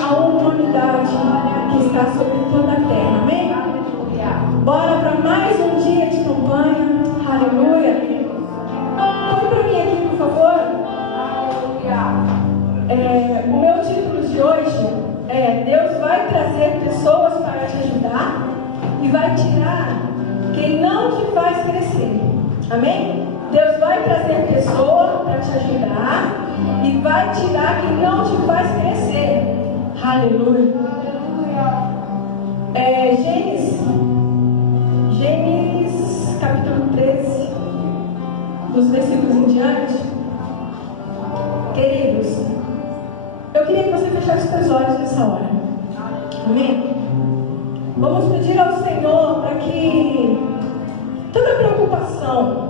a humanidade que está sobre toda a terra. Amém? Bora para mais um dia de campanha. Aleluia. Põe para mim aqui, por favor. O meu título de hoje é: Deus vai trazer pessoas para te ajudar e vai tirar quem não te faz crescer. Amém? Deus vai trazer pessoas para te ajudar e vai tirar quem não te faz crescer. Aleluia. Gênesis capítulo 13, dos versículos em diante. Queridos, eu queria que você fechasse os seus olhos nessa hora. Amém? Vamos pedir ao Senhor para que toda preocupação,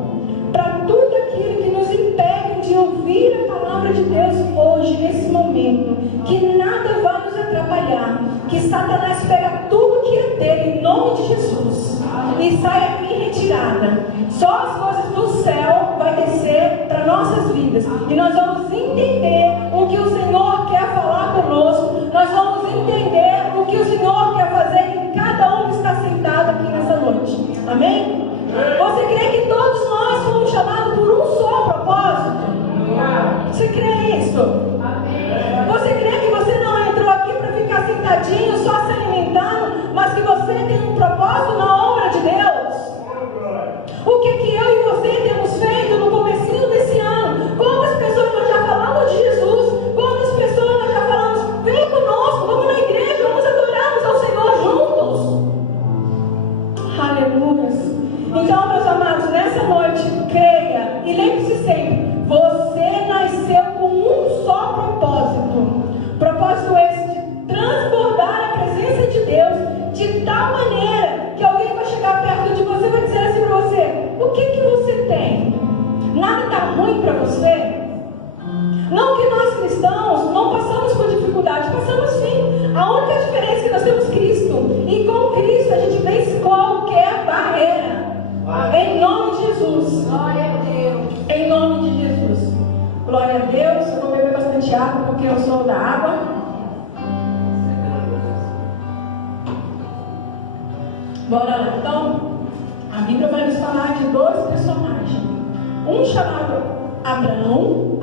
para tudo aquilo que nos impede de ouvir a palavra de Deus hoje, nesse momento, que nada vai nos atrapalhar, que Satanás pega tudo que é dele, em nome de Jesus, e saia em retirada. Só as coisas do céu vai descer para nossas vidas, e nós vamos entender o que o Senhor quer falar conosco, nós vamos entender o que o Senhor quer fazer em cada um que está sentado aqui nessa noite. Amém? Você crê que todos nós fomos chamados por um só propósito? Você crê nisso? Você crê que você não entrou aqui para ficar sentadinho, só se alimentando, mas que você tem um propósito na obra de Deus? O que eu e você temos feito no comecinho desse ano? Quantas pessoas nós já falamos de Jesus? Quantas pessoas nós já falamos: vem conosco, vamos na igreja, vamos adorarmos ao Senhor juntos? Aleluia. Então, meus amados, nessa noite, creia e lembre-se sempre: você nasceu com um só propósito. Propósito esse de transbordar a presença de Deus de tal maneira que alguém vai chegar perto de você e vai dizer assim para você: o que você tem? Nada está ruim para você? Não que nós cristãos não passamos por dificuldade, passamos sim. A única diferença é que nós temos Cristo, e com Cristo a gente vence qualquer barreira. Em nome de Jesus. Glória a Deus. Em nome de Jesus. Glória a Deus. Eu vou beber bastante água porque eu sou da água. Bora lá. Então, a Bíblia vai nos falar de dois personagens. Um chamado Abraão.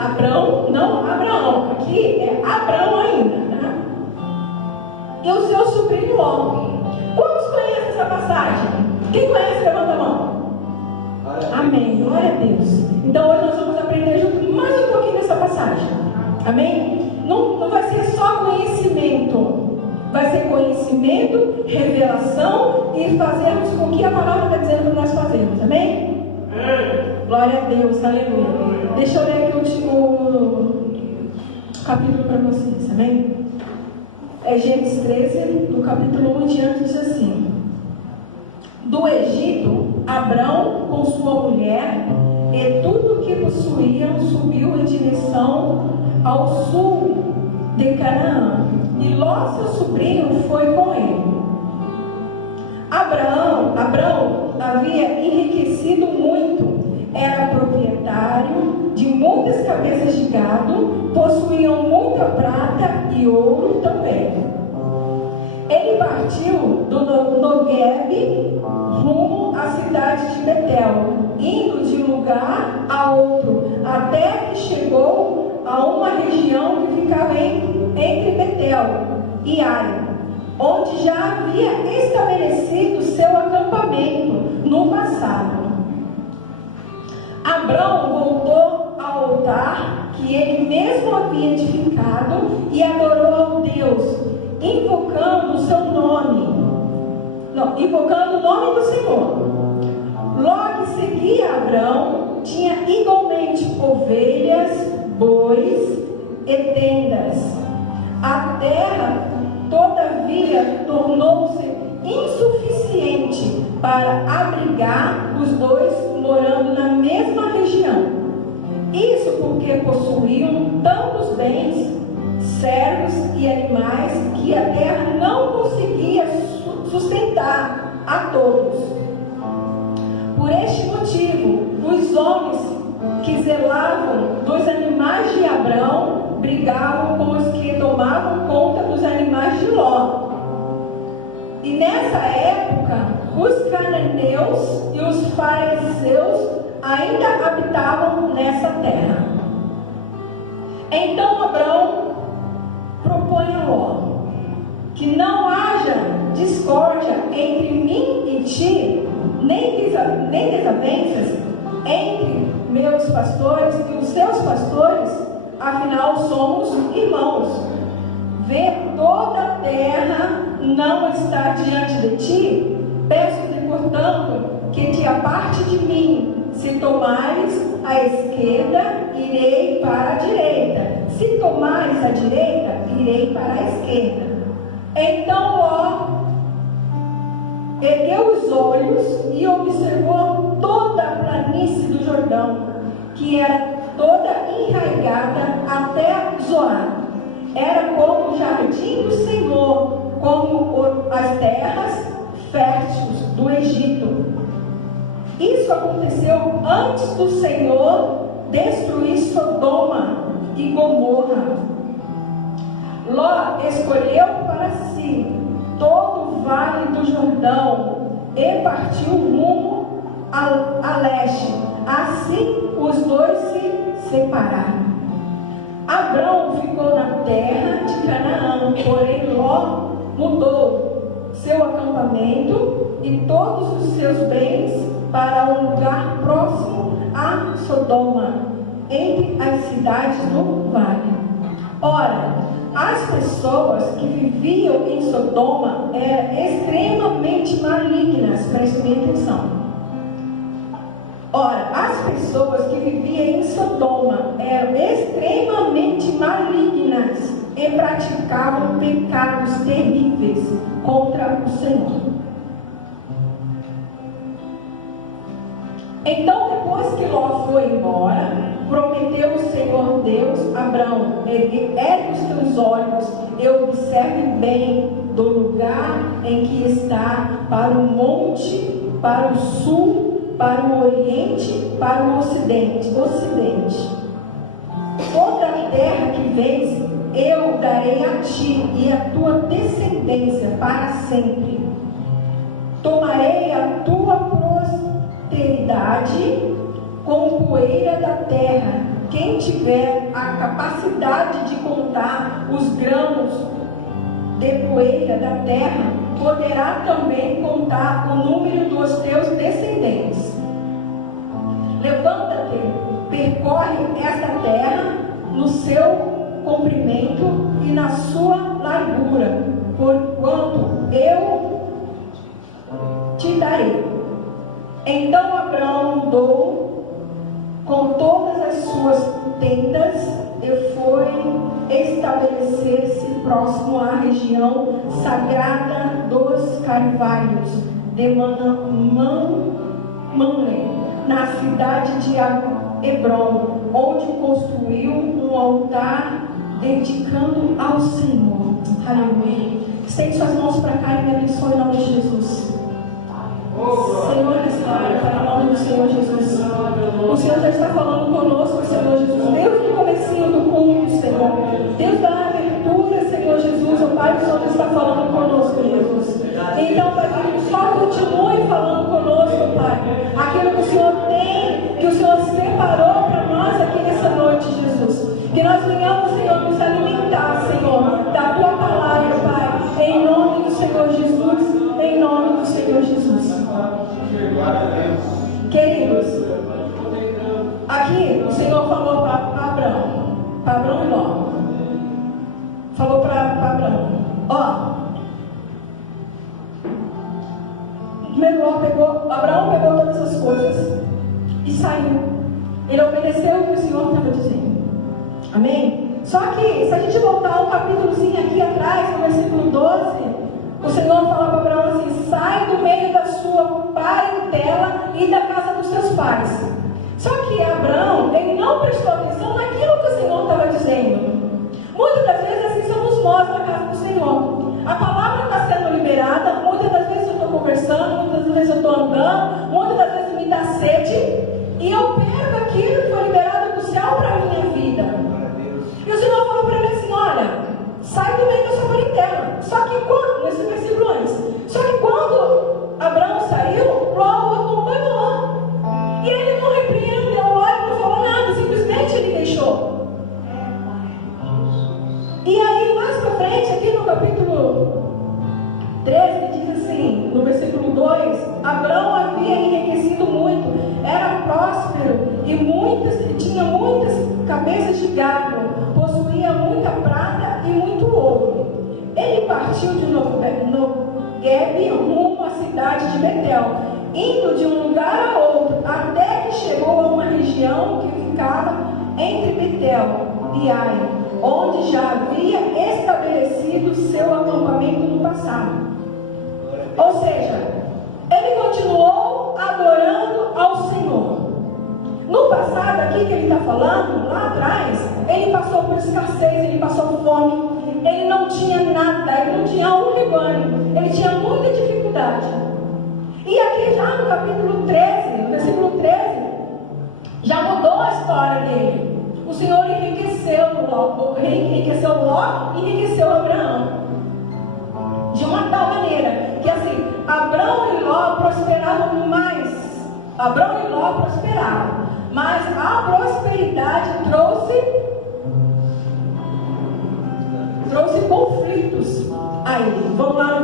Não Abraão. Aqui é Abraão ainda, tá? E o seu sobrinho Ló. Quantos conhecem essa passagem? Quem conhece, levanta a mão. Amém, glória a Deus. Então hoje nós vamos aprender junto mais um pouquinho dessa passagem. Amém? Não vai ser só conhecimento, vai ser conhecimento, revelação e fazermos com que a palavra está dizendo para nós fazermos. Amém? Glória a Deus, aleluia. Deixa eu ler aqui o último capítulo para vocês. Amém? É Gênesis 13, do capítulo 1 em diante, diz assim: do Egito, Abrão com sua mulher e tudo o que possuíam subiu em direção ao sul de Canaã, e Ló, seu sobrinho, foi com ele. Abrão havia enriquecido muito, era proprietário de muitas cabeças de gado, possuíam muita prata e ouro também. Ele partiu do Negueb rumo à cidade de Betel, indo de um lugar a outro, até que chegou a uma região que ficava entre Betel e Ai, onde já havia estabelecido seu acampamento no passado. Abrão voltou ao altar que ele mesmo havia edificado e adorou ao Deus, invocando o nome do Senhor. Ló, que seguia Abrão, tinha igualmente ovelhas, bois e tendas. A terra, todavia, tornou-se insuficiente para abrigar os dois morando na mesma região. Isso porque possuíam tantos bens, servos e animais, que a terra não conseguia sustentar a todos. Por este motivo, os homens que zelavam dos animais de Abrão brigavam com os que tomavam conta dos animais nessa época, os cananeus e os fariseus ainda habitavam nessa terra. Então Abrão propõe a Ló que não haja discórdia entre mim e ti, nem desavenças entre meus pastores e os seus pastores, afinal somos irmãos. Vê toda a terra não está diante de ti, peço-te, portanto, que te aparte de mim. Se tomares a esquerda, irei para a direita. Se tomares a direita, irei para a esquerda. Então Ló ergueu os olhos e observou toda a planície do Jordão, que era toda enraigada até Zoar. Era como o jardim do Senhor, como as terras férteis do Egito. Isso aconteceu antes do Senhor destruir Sodoma e Gomorra. Ló escolheu para si todo o vale do Jordão e partiu rumo a leste. Assim os dois se separaram. Abrão ficou na terra de Canaã, porém Ló mudou seu acampamento e todos os seus bens para um lugar próximo a Sodoma, entre as cidades do vale. Ora, as pessoas que viviam em Sodoma eram extremamente malignas, prestem atenção. Ora, as pessoas que viviam em Sodoma eram extremamente malignas e praticavam pecados terríveis contra o Senhor. Então, depois que Ló foi embora, prometeu o Senhor Deus: Abrão, ergue os teus olhos e observe bem do lugar em que está, para o monte, para o sul, para o oriente, para o ocidente. Toda a terra que vês, eu darei a ti e a tua descendência para sempre. Tomarei a tua posteridade com poeira da terra. Quem tiver a capacidade de contar os grãos de poeira da terra, poderá também contar o número dos teus descendentes. Levanta-te, percorre esta terra no seu comprimento e na sua largura, porquanto eu te darei. Então Abrão mudou com todas as suas tendas e foi estabelecer-se próximo à região sagrada dos carvalhos de Mamre, na cidade de Hebrom, onde construiu um altar dedicando ao Senhor. Aleluia. Estende suas mãos para cá e me abençoe em nome de Jesus. Senhor Israel, para o nome do Senhor Jesus. O Senhor já está falando conosco, Senhor Jesus. Deus do comecinho do culto, Senhor. Deus da abertura, Senhor Jesus. O Pai, o Senhor está falando conosco, Jesus. Então, Pai, que só continue falando conosco, Pai. Aquilo que o Senhor tem, que o Senhor separou para nós aqui nessa noite, Jesus. Que nós venhamos, Senhor, nos alimentar, Senhor, da Tua palavra, Pai. Em nome do Senhor Jesus. Em nome do Senhor Jesus. Queridos, aqui o Senhor falou para Abrão e Ló. Falou para Abrão: Abraão pegou todas essas coisas e saiu. Ele obedeceu o que o Senhor estava dizendo. Amém? Só que, se a gente voltar um capítulozinho aqui atrás, no versículo 12, o Senhor fala para Abraão assim: sai do meio da sua parentela e da casa dos seus pais. Só que Abraão, ele não prestou atenção naquilo que o Senhor estava dizendo. Muitas das vezes assim somos nós na casa do Senhor. A palavra está sendo liberada, muitas das vezes eu estou conversando, muitas das vezes eu estou andando, muitas das vezes me dá sede, e eu perco aquilo que foi liberado do céu para a minha vida. E o Senhor falou para mim assim: olha, sai do meio da sua parentela. Só que quando, nesse versículo antes, só que Abrão havia enriquecido muito, era próspero e tinha muitas cabeças de gado, possuía muita prata e muito ouro. Ele partiu de Noguebe rumo à cidade de Betel, indo de um lugar a outro, até que chegou a uma região que ficava entre Betel e Ai, onde já havia estabelecido seu acampamento no passado. Ou seja, ele continuou adorando ao Senhor. No passado, aqui que ele está falando, lá atrás, ele passou por escassez, ele passou fome, ele não tinha nada, ele não tinha um rebanho, ele tinha muita dificuldade. E aqui já no capítulo 13, no versículo 13, já mudou a história dele. O Senhor enriqueceu Ló e enriqueceu Abraão. De uma tal maneira que assim, Abrão e Ló prosperavam mais. Abrão e Ló prosperavam. Mas a prosperidade trouxe conflitos a ele. Vamos lá no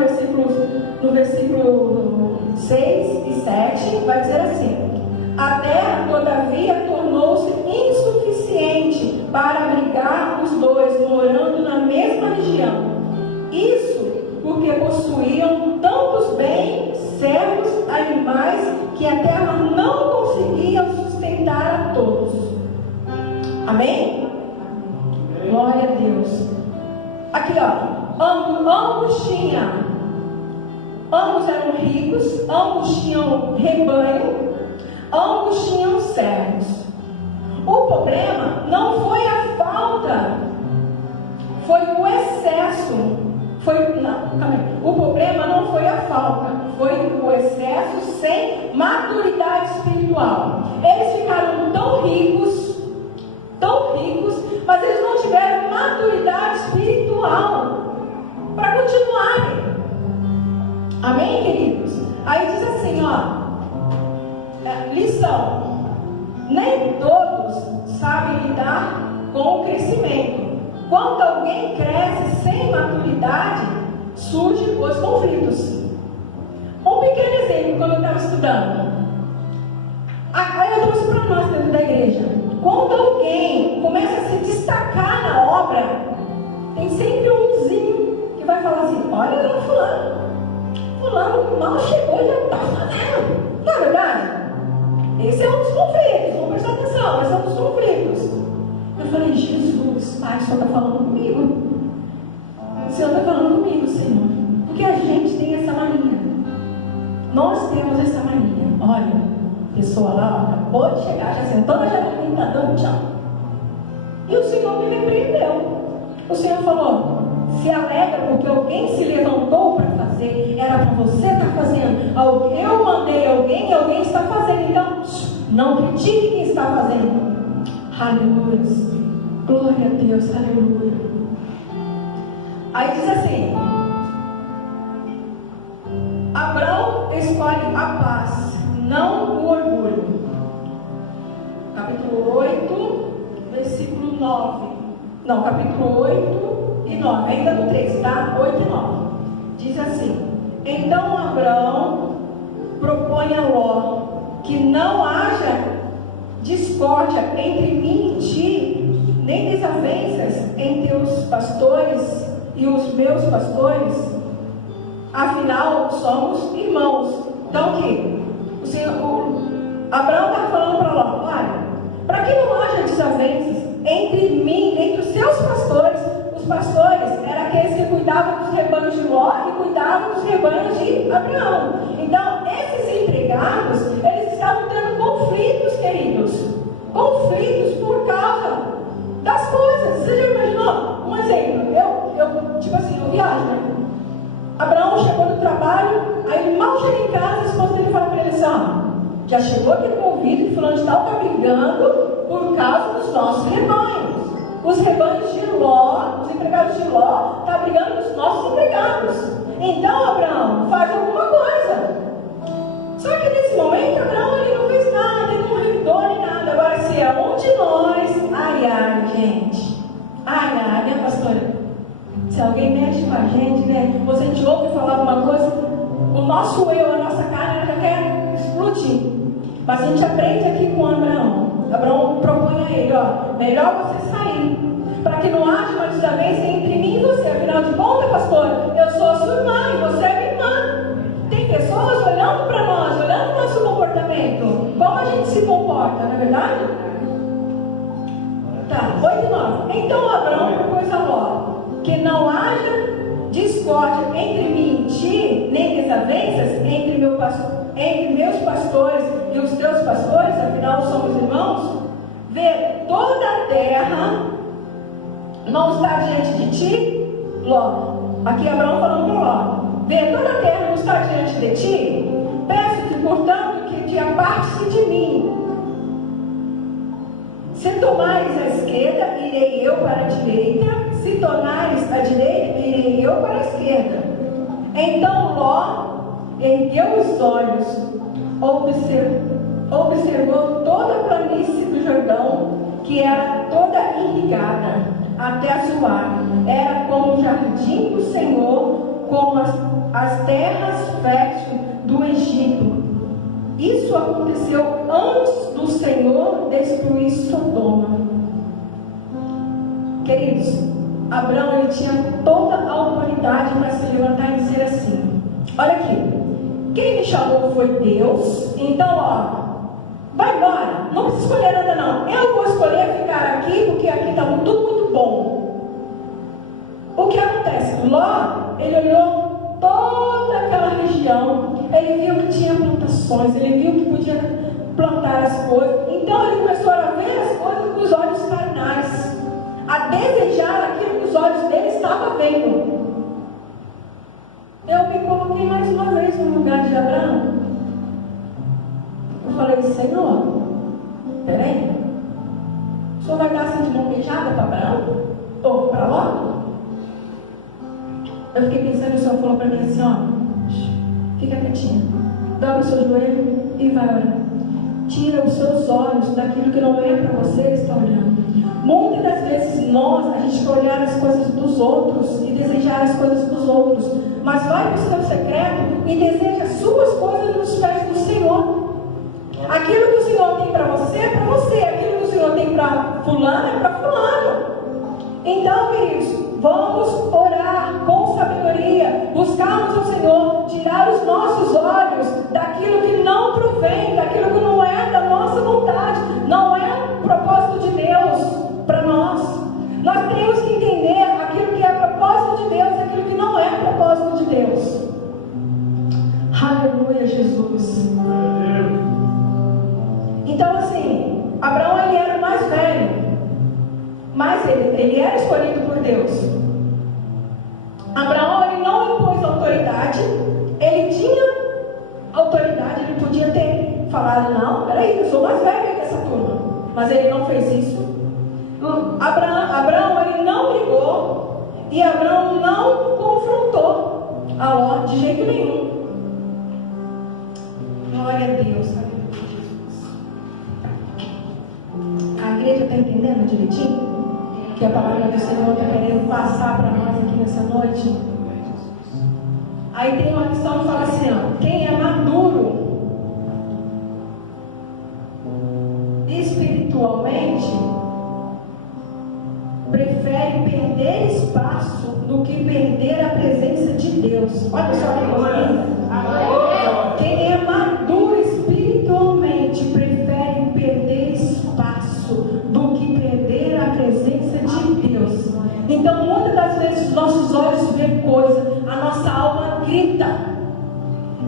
versículo 6 e 7, vai dizer assim: a terra, todavia, tornou-se insuficiente para abrigar os dois, morando na mesma região. Isso porque possuíam tantos bens, servos, animais, que a terra não conseguia sustentar a todos. Amém? Glória a Deus. Aqui, ó, ambos eram ricos, ambos tinham rebanho, ambos tinham servos. O problema não foi a falta, foi o excesso. O problema não foi a falta, foi o excesso sem maturidade espiritual. Eles ficaram tão ricos, mas eles não tiveram maturidade espiritual para continuarem. Amém, queridos? Aí diz assim, ó, lição: nem todos sabem lidar com o crescimento. Quando alguém cresce sem maturidade, surgem os conflitos. Um pequeno exemplo, quando eu estava estudando. Aí eu trouxe para nós dentro da igreja. Quando alguém começa a se destacar na obra, tem sempre umzinho que vai falar assim: olha lá, fulano mal chegou e já está fazendo. Não é verdade? Esse é um dos conflitos, vamos prestar atenção, esse é um dos conflitos. Eu falei: Jesus, Pai, o Senhor está falando comigo. O Senhor está falando comigo, Senhor. Porque a gente tem essa mania. Nós temos essa mania. Olha, a pessoa lá acabou de chegar, já sentou na janela, está dando tchau. E o Senhor me repreendeu. O Senhor falou: se alegra porque alguém se levantou para fazer, era para você estar fazendo. Eu mandei alguém e alguém está fazendo. Então, não critique quem está fazendo. Aleluia. Glória a Deus, aleluia. Aí diz assim: Abrão escolhe a paz, não o orgulho. Capítulo 8, versículo 9. Não, capítulo 8 e 9, ainda no 3, tá? 8 e 9. Diz assim: então Abrão propõe a Ló que não haja discórdia entre mim e ti, nem desavenças entre os pastores e os meus pastores, afinal somos irmãos. Então Abraão está falando para Ló: olha, para que não haja desavenças entre mim, entre os seus pastores. Os pastores eram aqueles que cuidavam dos rebanhos de Ló e cuidavam dos rebanhos de Abraão. Então esses empregados, eles estavam tendo conflitos, queridos. Conflitos por causa das coisas. Você já imaginou? Um exemplo, eu viajo, né? Abraão chegou do trabalho, aí ele mal chega em casa, a esposa dele fala para ele assim: ó, já chegou aquele convite que fulano de tal está brigando por causa dos nossos rebanhos. Os rebanhos de Ló, os empregados de Ló, estão brigando com os nossos empregados. Então, Abraão, faz alguma coisa. Só que nesse momento, Abraão ele não fez nada, ele não revidou nem nada. Agora, se é um de nós, gente. Né, pastora? Se alguém mexe com a gente, né? Ou se a gente ouve falar alguma coisa, o nosso eu, a nossa carne, ela já quer Mas a gente aprende aqui com Abraão. Abraão propõe a ele, ó, melhor você sair, para que não haja uma desavença entre mim e você. Afinal de contas, pastor, eu sou a sua irmã e você é minha irmã. Tem pessoas olhando para nós, olhando o nosso comportamento, como a gente se comporta, não é verdade? Tá, 8 e 9. Então Abraão propôs a Ló que não haja discórdia entre mim e ti, nem desavenças entre meus pastores e os teus pastores, afinal somos irmãos. Vê, toda a terra não está diante de ti, Ló. Aqui Abraão falando para Ló. Vê, toda a terra não está diante de ti. Peço-te, portanto, que te apartes de mim. Se tomares a esquerda, irei eu para a direita. Se tornares a direita, irei eu para a esquerda. Então Ló ergueu os olhos, observou toda a planície do Jordão, que era toda irrigada até Zoar. Era como o jardim do Senhor, como as terras férteis do Egito. Isso aconteceu antes do Senhor destruir Sodoma. Queridos, Abraão ele tinha toda a autoridade para se levantar e dizer assim: olha aqui, quem me chamou foi Deus, então ó, vai embora, não precisa escolher nada não, eu vou escolher ficar aqui porque aqui está tudo muito bom. O que acontece? Ló, ele olhou toda aquela região, ele viu que tinha plantações, ele viu que podia plantar as coisas, então ele começou a ver as coisas com os olhos carnais, a desejar aquilo que os olhos dele estavam vendo. Eu me coloquei mais uma vez no lugar de Abraão. Eu falei: Senhor, peraí, o Senhor vai dar assim de mão beijada para Abraão? Ou para Ló? Eu fiquei pensando, o Senhor falou para mim assim: ó, fica quietinha, dobra o seu joelho e vai orar. Tira os seus olhos daquilo que não é para você estar olhando. Muitas das vezes a gente quer olhar as coisas dos outros e desejar as coisas dos outros, mas vai para o seu secreto e deseja as suas coisas nos pés do Senhor. Aquilo que o Senhor tem para você é para você, aquilo que o Senhor tem para fulano é para fulano. Então, queridos, vamos orar com sabedoria, buscarmos o Senhor, tirar os nossos olhos daquilo que não provém, daquilo que não é da nossa vontade, não é o propósito de Deus para nós. Nós temos que entender aquilo que é propósito de Deus e aquilo que não é propósito de Deus. Aleluia, Jesus. Então assim, Abraão ele era o mais velho, mas ele era escolhido por Deus. Abraão ele não impôs autoridade, ele tinha autoridade, ele podia ter falado: não, peraí, eu sou mais velho que essa turma, mas ele não fez isso. Abraão ele não brigou e Abraão não confrontou a Ló de jeito nenhum. Glória a Deus, aleluia, Jesus. A igreja está entendendo direitinho que a palavra do Senhor está querendo passar para nós aqui nessa noite? Aí tem uma questão que fala assim: ó, quem é maduro espiritualmente prefere perder espaço do que perder a presença de Deus. Olha só que coisa linda. Quem é maduro espiritualmente prefere perder espaço do que perder a presença de Deus. Então, muitas das vezes, nossos olhos veem coisa, a nossa alma grita.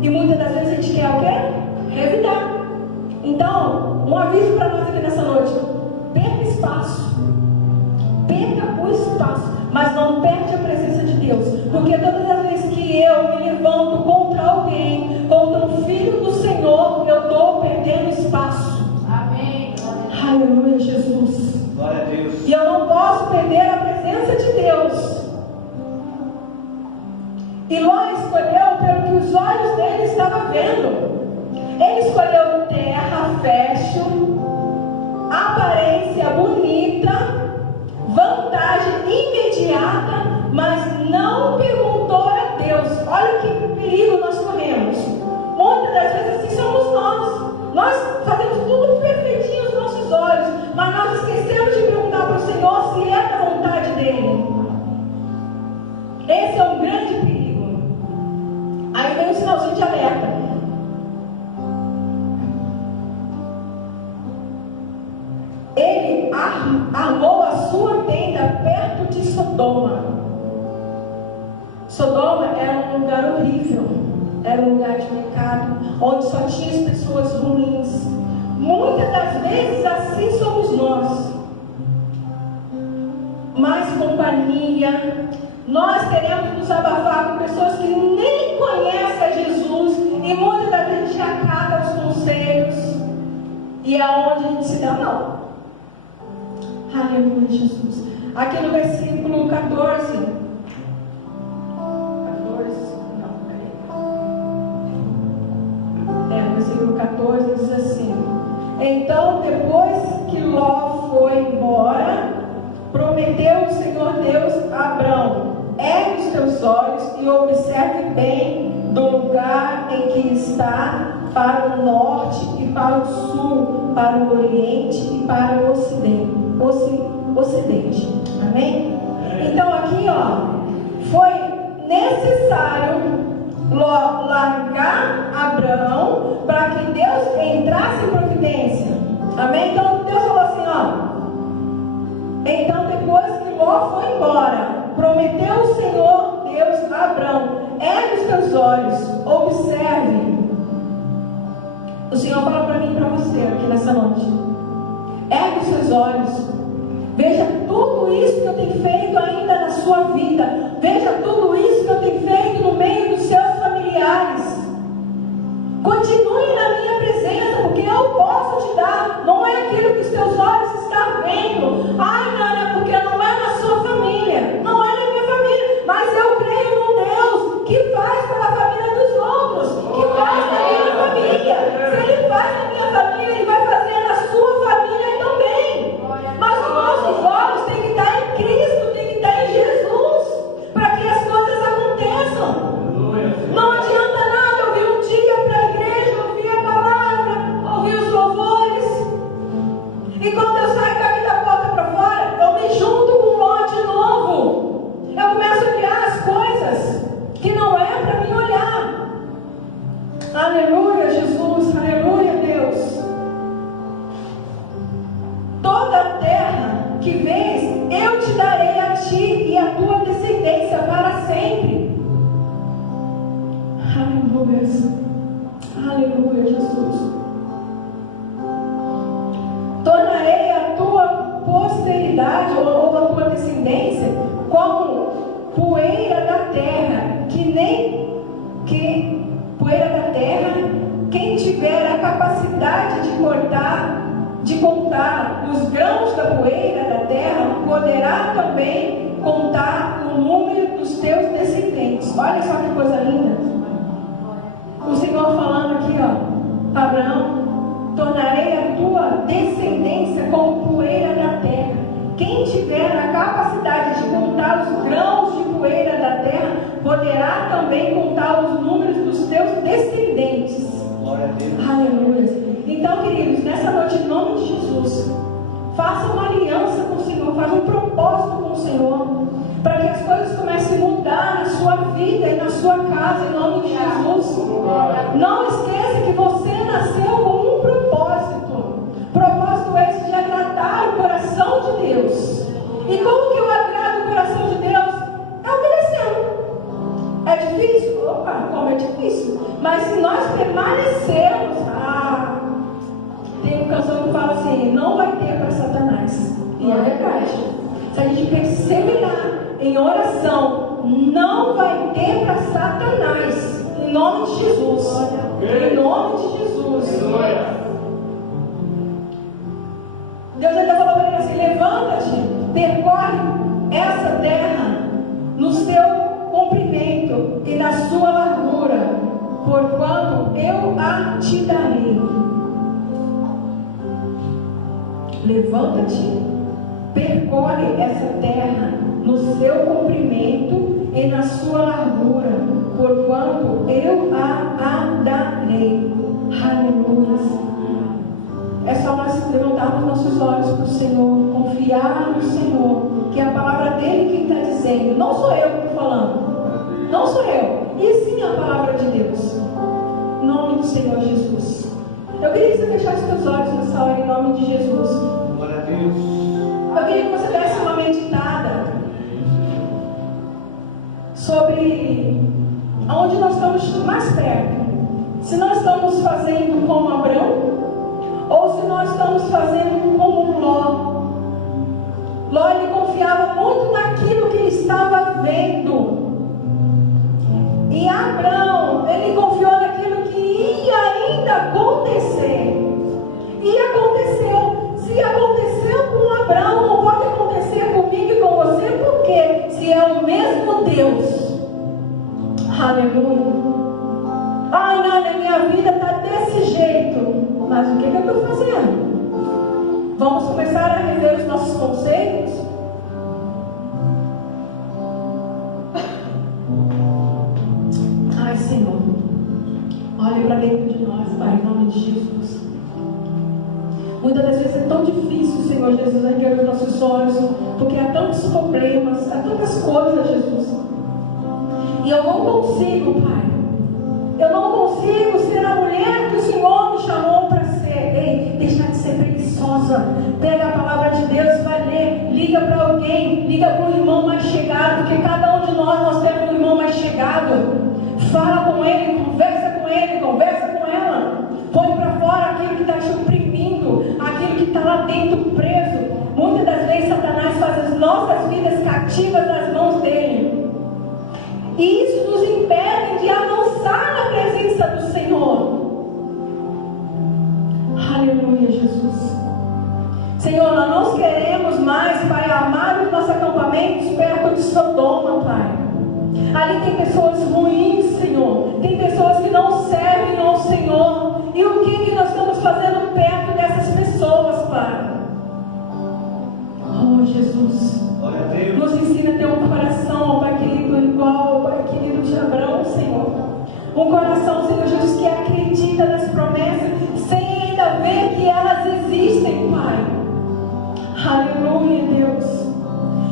E muitas das vezes a gente quer o quê? Revidar. Então, um aviso para nós aqui nessa noite: perca espaço. Perca o espaço, mas não perde a presença de Deus. Porque todas as vezes que eu me levanto contra alguém, contra um filho do Senhor, eu estou perdendo espaço. Amém. Aleluia, Jesus. Glória a Deus. E eu não posso perder a presença de Deus. E Ló escolheu pelo que os olhos dele estavam vendo. Ele escolheu terra fértil, aparência bonita, vantagem imediata, mas não perguntou a Deus. Olha que perigo nós corremos. Muitas das vezes assim somos nós. Nós fazemos armou a sua tenda perto de Sodoma. Sodoma era um lugar horrível, era um lugar de pecado, onde só tinha as pessoas ruins. Muitas das vezes assim somos nós. Mais companhia. Nós queremos nos abafar com pessoas que nem conhecem a Jesus, e muitas das vezes a gente acata os conselhos, e é onde a gente se dá mal. Aleluia, Jesus. Aqui no versículo 14. No versículo 14 diz assim: então, depois que Ló foi embora, prometeu o Senhor Deus a Abrão: ergue os teus olhos e observe bem do lugar em que está, para o norte e para o sul, para o oriente e para o ocidente. Amém? Então aqui, foi necessário Ló largar Abrão para que Deus entrasse em providência. Amém? Então Deus falou assim, então depois que Ló foi embora, prometeu o Senhor Deus a Abrão: ergue os teus olhos, observe. O Senhor fala para mim e para você aqui nessa noite: ergue os seus olhos, veja tudo isso que eu tenho feito ainda na sua vida, veja tudo isso que eu tenho feito no meio dos seus familiares. Continue na minha presença, porque eu posso te dar. Não é aquilo que os teus olhos estão vendo. Ai, Nana, porque não é na sua família, não é na minha família, mas eu creio num Deus que faz pela família dos outros, que faz na minha família. Se Ele faz na minha família, Ele vai fazer na sua família também. Mas os nossos olhos têm que estar em Cristo, têm que estar em Jesus, para que as coisas aconteçam. Não adianta nada eu vir um dia para a igreja, ouvir a palavra, ouvir os louvores, e quando eu saio daqui da porta para fora, eu me junto com um Ló de novo. Eu começo a olhar as coisas que não é para mim olhar. Aleluia, Jesus, aleluia, Deus. Toda a terra que vês, eu te darei a ti e a tua descendência para sempre. Aleluia, aleluia, Jesus. Tornarei a tua posteridade ou a tua descendência como poeira da terra, poeira da terra. Quem tiver a capacidade de contar os grãos da poeira da terra, poderá também contar o número dos teus descendentes. Olha só que coisa linda. O Senhor falando aqui, Abraão: tornarei a tua descendência como poeira da terra. Quem tiver a capacidade de contar os grãos de poeira da terra, poderá também contar os números dos teus descendentes. Glória a Deus. Aleluia. Então, queridos, nessa noite, em nome de Jesus, faça uma aliança com o Senhor, faça um propósito com o Senhor, para que as coisas comecem a mudar na sua vida e na sua casa, em nome de Jesus. Não esqueça que você nasceu com um propósito. Propósito esse de agradar o coração de Deus. E como que eu agrado o coração de Deus? É obedecendo. É difícil? Opa, como é difícil. Mas se nós permanecermos, tem uma canção que fala assim: não vai ter para Satanás. E é verdade. Se a gente perseverar em oração, não vai ter para Satanás. Em nome de Jesus. Em nome de Jesus. Deus ainda falou para ele assim: levanta-te, percorre essa terra no seu comprimento e na sua largura, porquanto eu a te darei. Levanta-te, percorre essa terra no seu comprimento e na sua largura, porquanto eu a darei. Aleluia. É só nós levantarmos nossos olhos para o Senhor, confiar no Senhor, que é a palavra dele que está dizendo. Não sou eu que estou falando, não sou eu, e sim a palavra de Deus. Em nome do Senhor Jesus. Eu queria que você fechasse seus olhos nessa hora, em nome de Jesus. Glória a Deus. Eu queria que você desse uma meditada sobre aonde nós estamos mais perto. Se nós estamos fazendo como Abrão, ou se nós estamos fazendo como Ló. Ló, ele confiava muito naquilo que ele estava vendo. E Abrão, ele confiou naquilo que ia ainda acontecer. E aconteceu. Se aconteceu com Abraão, não pode acontecer comigo e com você, porque se é o mesmo Deus. Aleluia. Ai, não, minha vida está desse jeito. Mas o que eu estou fazendo? Vamos começar a rever os nossos conceitos? Ai, Senhor, olhe para dentro de nós, Pai, em nome de Jesus. Muitas das vezes é tão difícil, Senhor Jesus, erguer os nossos olhos, porque há tantos problemas, há tantas coisas, Jesus. E eu não consigo, Pai. Eu não consigo ser a mulher que o Senhor me chamou para ser. Ei, deixa de ser preguiçosa. Pega a palavra de Deus, vai ler. Liga para alguém, liga para um irmão mais chegado, porque cada um de nós temos um irmão mais chegado. Fala com ele, conversa com ela. Põe para fora aquilo que está te oprimindo, aquilo que está lá dentro preso. Muitas das vezes Satanás faz as nossas vidas cativas nas mãos dele. E isso nos impede de avançar na presença do Senhor. Aleluia, Jesus. Senhor, nós não queremos mais, Pai, amar os nossos acampamentos perto de Sodoma, Pai. Ali tem pessoas ruins, Senhor. Tem pessoas que não servem ao Senhor. E o que nós estamos fazendo perto dessas pessoas, Pai? Oh, Jesus. Nos ensina a ter um coração, Pai querido, igual, Pai querido de Abraão, Senhor. Um coração, Senhor Jesus, que acredita nas promessas, sem ainda ver que elas existem, Pai. Aleluia, Deus.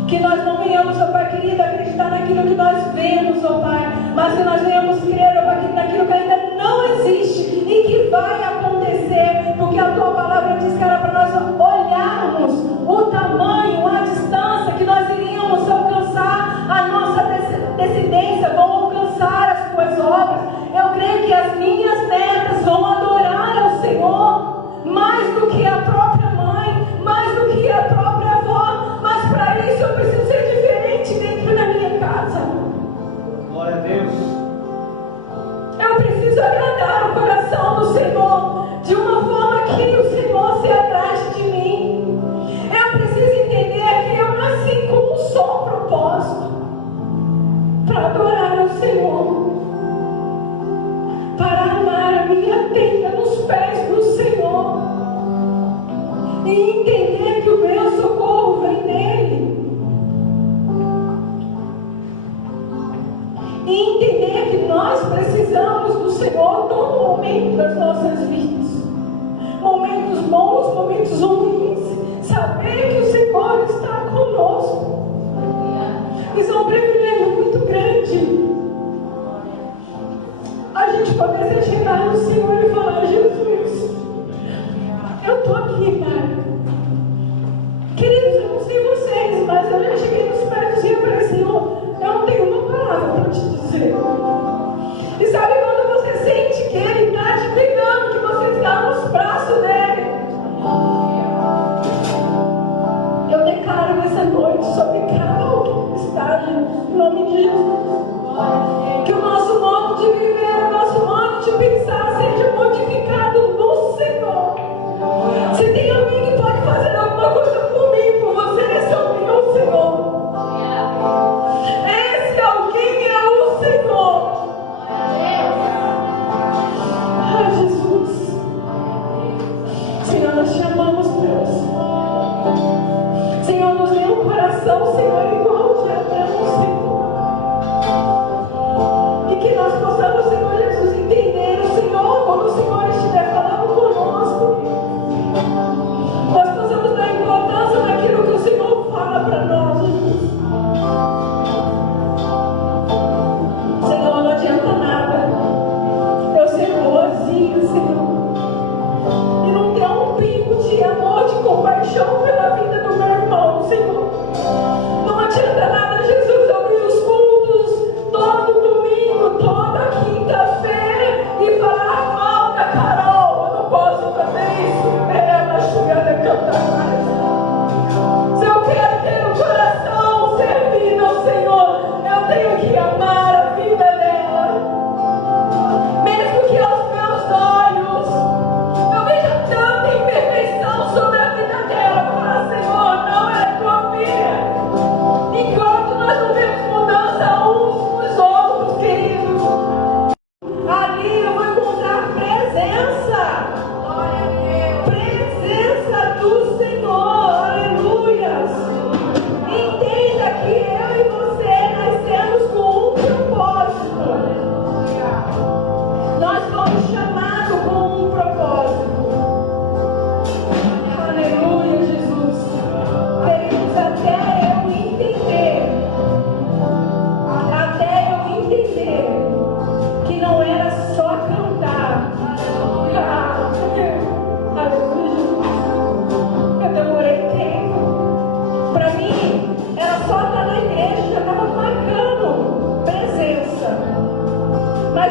Que nós não venhamos, ó Pai querido, acreditar naquilo que nós vemos, ó Pai, mas que nós venhamos crer, ó Pai querido, naquilo que ainda não existe e que vai acontecer, porque a Tua palavra diz que era para nós olharmos o tamanho, a distância que nós iríamos alcançar, a nossa descendência vão alcançar as Tuas obras. Eu creio que as minhas netas vão adorar ao Senhor, mais do que a própria mãe, mais do que a própria avó, mas para isso eu preciso ser diferente dentro da minha casa. Glória a Deus. Eu preciso agradar o coração do Senhor de uma forma que o Senhor se agrade de mim. Eu preciso entender que eu nasci com um só propósito: para adorar ao Senhor, para amar a minha tenda nos pés do Senhor e entender que o meu socorro vem dele. E entender que nós precisamos do Senhor todo momento das nossas vidas. Momentos bons, momentos ruins. Saber que o Senhor está conosco. Isso é um privilégio muito grande. A gente poder chegar no Senhor e falar: Jesus, eu estou aqui, Pai. Queridos, eu não sei vocês, mas eu já cheguei nos pés do Senhor e falei: Senhor, eu não tenho uma palavra para te dizer. E sabe quando você sente que Ele está te pegando, que você está nos braços dele? Eu declaro nessa noite sobre cada um que está, em nome de Jesus, que o nosso modo de viver, o nosso modo de pensar seja modificado no Senhor. Se tem alguém que pode fazer alguma coisa por mim, por você, esse alguém é o Senhor. Esse alguém é o Senhor.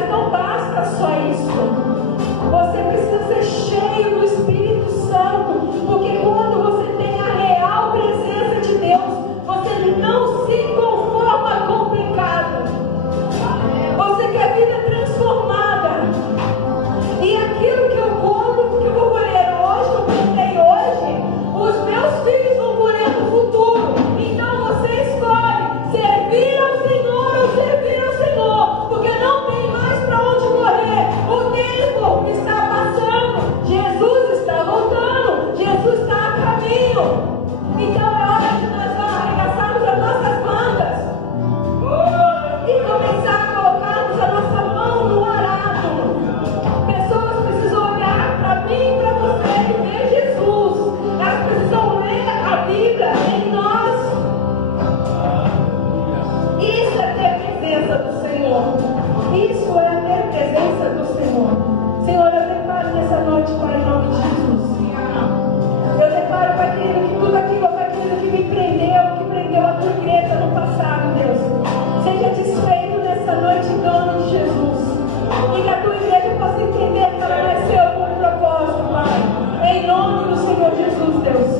Mas não basta só isso. Você precisa ser cheio do Espírito Santo, porque quando você tem a real presença de Deus, você não se conforma com o pecado. Você quer vida transformada. E aquilo que eu como, que eu vou colher hoje, que eu plantei hoje, os meus filhos vão colher no futuro. Então você escolhe servir ao Senhor ou servir ao Senhor, porque não tem mais para onde correr. O tempo está passando, Jesus está voltando, Jesus está a caminho. Então é hora de nós arregaçarmos as nossas mangas e começar a colocarmos a nossa mão no arado. Pessoas precisam olhar para mim e para você e ver Jesus. Elas precisam ler a Bíblia em nós. Isso é ter presença do Senhor. Isso é ter presença do Senhor. Senhor, eu declaro nessa noite, Pai, em nome de Jesus. Eu declaro, Pai querido, que tudo aquilo, Pai querido, que me prendeu, que prendeu a tua igreja no passado, Deus, seja desfeito nessa noite em nome de Jesus. E que a tua igreja possa entender que ela nasceu com um propósito, Pai. Em nome do Senhor Jesus, Deus.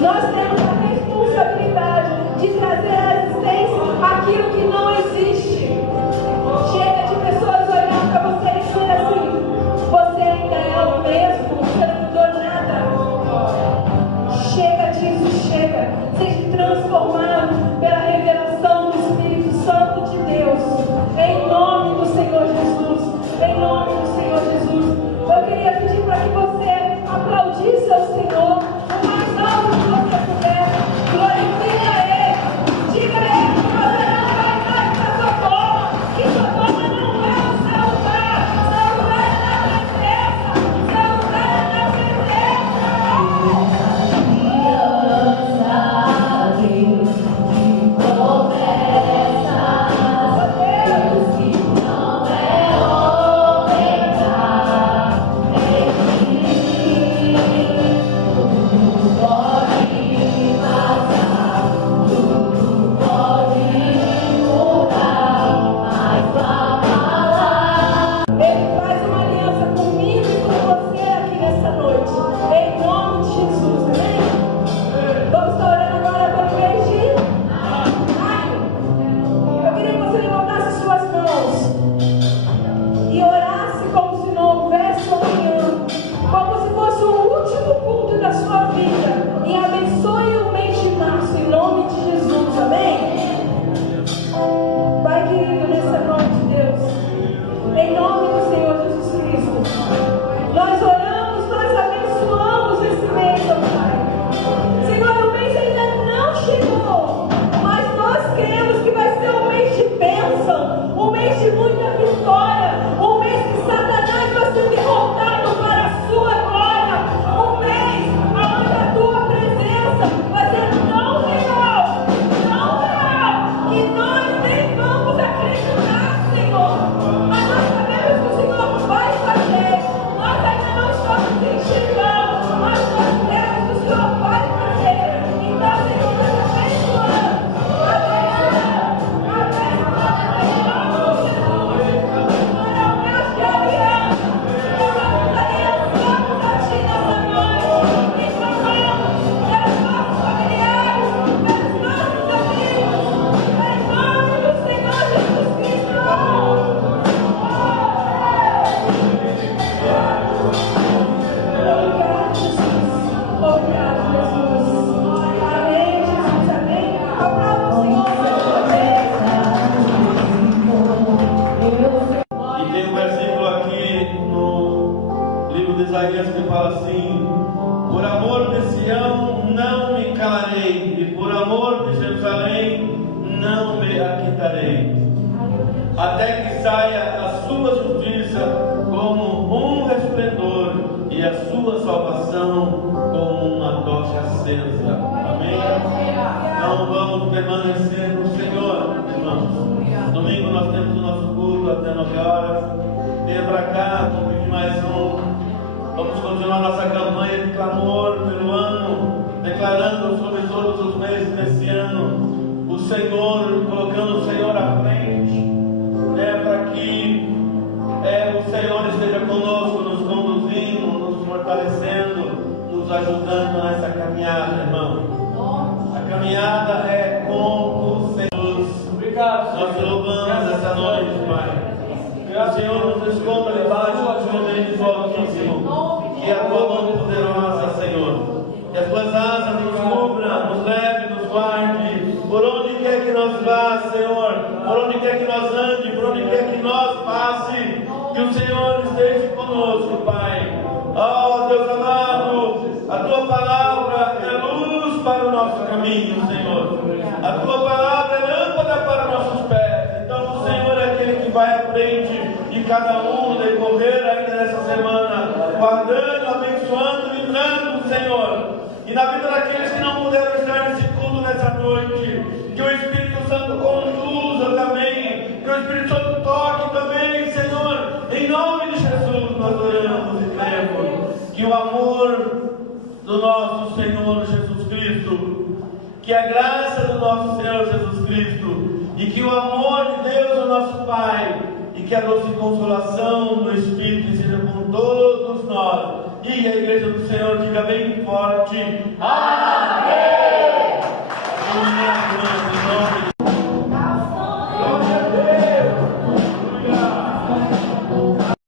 Nós temos a responsabilidade de trazer à existência aquilo que não existe. Chega de pessoas olhando para você e dizendo assim: você ainda é o mesmo, você não mudou nada. Chega disso, chega. Seja transformado pela revelação do Espírito Santo de Deus. Em nome do Senhor Jesus. Em nome do Senhor Jesus. Eu queria pedir para que você aplaudisse ao Senhor o mais alto que você puder. Glorifique a Ele. Diga a Ele que você não vai mais para Sodoma. Que Sodoma não é o seu lugar. Seu lugar é na presença. Seu lugar é na presença. Ele faz uma aliança comigo e com você aqui nessa noite. Em nome de Jesus, amém? Vamos estar orando agora pelo mês de maio. Eu queria que você levantasse suas mãos e orasse como se não houvesse amanhã, como se fosse o último culto da sua vida. E abençoe o mês de março em nome de Jesus, amém? Pai querido, nessa noite, Deus, em nome do Senhor Jesus Cristo, nós oramos, nós abençoamos esse mês, ó Pai. Senhor, o mês ainda não chegou, mas nós cremos que vai ser um mês de bênção, um mês de muita vitória, um mês que Satanás vai ser derrotado para a sua glória, um mês onde a tua presença vai ser tão real, que nós nem vamos acreditar, Senhor. Mas nós sabemos que o Senhor vai fazer. Nós ainda não estamos enxergando, mas nós cremos que o Senhor vai fazer. Então, Senhor, nós abençoamos. Senhor é o Deus de aliança. Nós nos aliançamos a Ti nessa noite. E clamamos pelos nossos familiares, pelos nossos amigos, em nome do Senhor Jesus Cristo. Obrigado, Jesus. Obrigado, Jesus. Amém, Jesus. Amém. Aplauda o Senhor, E tem um versículo aqui no livro de Isaías que fala assim: por amor de Sião não me calarei, e por amor de Jerusalém não me aquietarei, até que saia a sua justiça como um resplendor e a sua salvação como uma tocha acesa. Amém? Então vamos permanecer no Senhor, irmãos. Domingo nós temos o nosso culto até 9 horas. Venha para cá, vamos pedir mais um. Vamos continuar nossa campanha de clamor pelo ano, declarando sobre todos os meses desse ano o Senhor, colocando o Senhor à frente, para que nos ajudando nessa caminhada, irmão. A caminhada é com o Senhor. Obrigado. Nós te louvamos essa noite, Pai. O Senhor nos esconda debaixo do poder do Altíssimo. Que a tua mão poderosa, Senhor. Que as tuas asas nos cubram, nos leve, nos guarde. Por onde quer que nós vá, Senhor. Por onde quer que nós ande, por onde quer que nós passe. Que o Senhor esteja conosco, Pai. Oh, Deus amado, a tua palavra é luz para o nosso caminho, Senhor. A tua palavra é lâmpada para nossos pés. Então o Senhor é aquele que vai à frente de cada um no decorrer ainda dessa semana, guardando, abençoando, livrando, Senhor. E na vida daqueles que não puderam estar nesse culto nessa noite, que o Espírito Santo conduza também, que o Espírito Santo toque também, Senhor. Em nome de Jesus nós oramos e cremos que o amor do nosso Senhor Jesus Cristo, que a graça do nosso Senhor Jesus Cristo, e que o amor de Deus, o nosso Pai, e que a doce consolação do Espírito seja com todos nós. E a igreja do Senhor diga bem forte: Amém! Amém, irmãos, em nome de